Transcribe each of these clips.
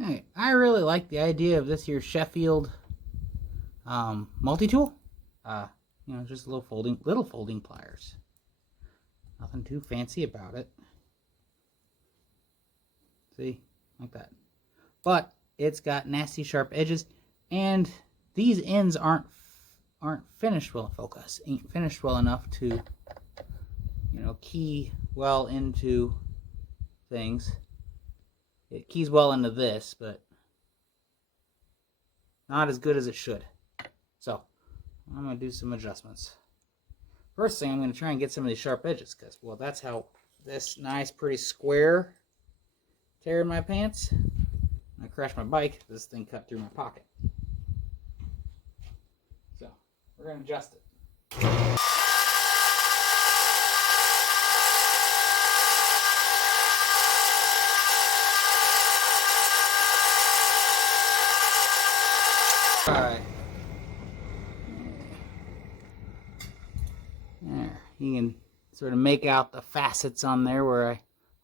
Hey, I really like the idea of this here Sheffield multi-tool. You know, just little folding pliers. Nothing too fancy about it. See, like that. But it's got nasty sharp edges, and these ends aren't finished well. Focus ain't finished well enough to, you know, key well into things. It keys well into this, but not as good as it should. So I'm going to do some adjustments. First thing, I'm going to try and get some of these sharp edges, because, well, that's how this nice, pretty square tear in my pants. When I crashed my bike, this thing cut through my pocket. So we're going to adjust it. Alright. There. You can sort of make out the facets on there where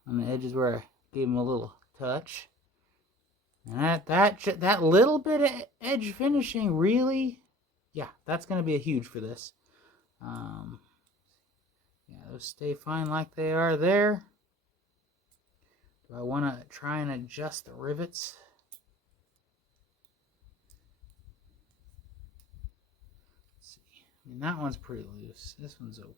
on the edges where I gave them a little touch. And that little bit of edge finishing really, yeah, that's going to be a huge for this. Yeah, those stay fine like they are there. Do I want to try and adjust the rivets? Let's see. I mean, that one's pretty loose. This one's open.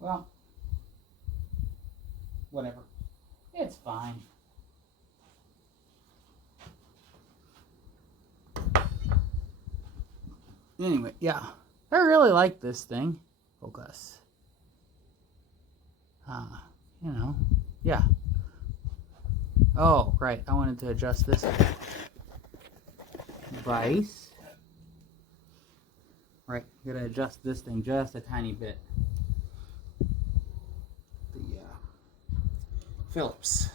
Well, whatever. It's fine. Anyway, yeah. I really like this thing. Focus. You know, yeah. Oh, right. I wanted to adjust this vise. Right. Gotta adjust this thing just a tiny bit. The Phillips.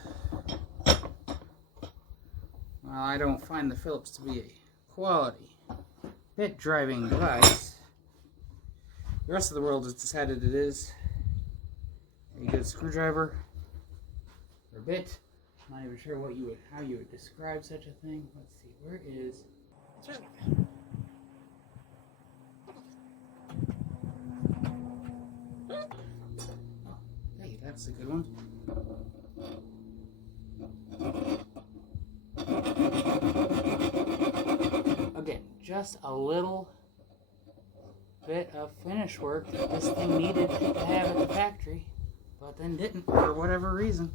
Well, I don't find the Phillips to be a quality bit driving device. The rest of the world has decided it is a good screwdriver or bit. I'm not even sure how you would describe such a thing. Let's see, where is oh, hey, that's a good one. Again, just a little bit of finish work that this thing needed to have at the factory, but then didn't for whatever reason.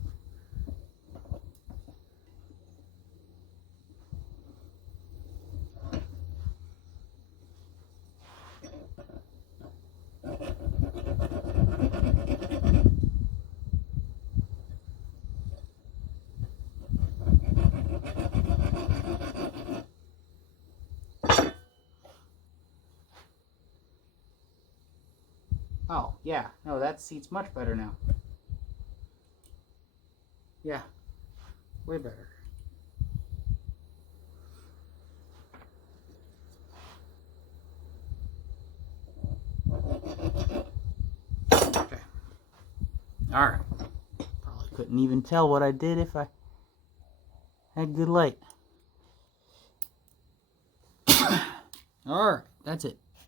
Oh, yeah. No, that seat's much better now. Yeah. Way better. Okay. Alright. Probably couldn't even tell what I did if I had good light. Alright, that's it.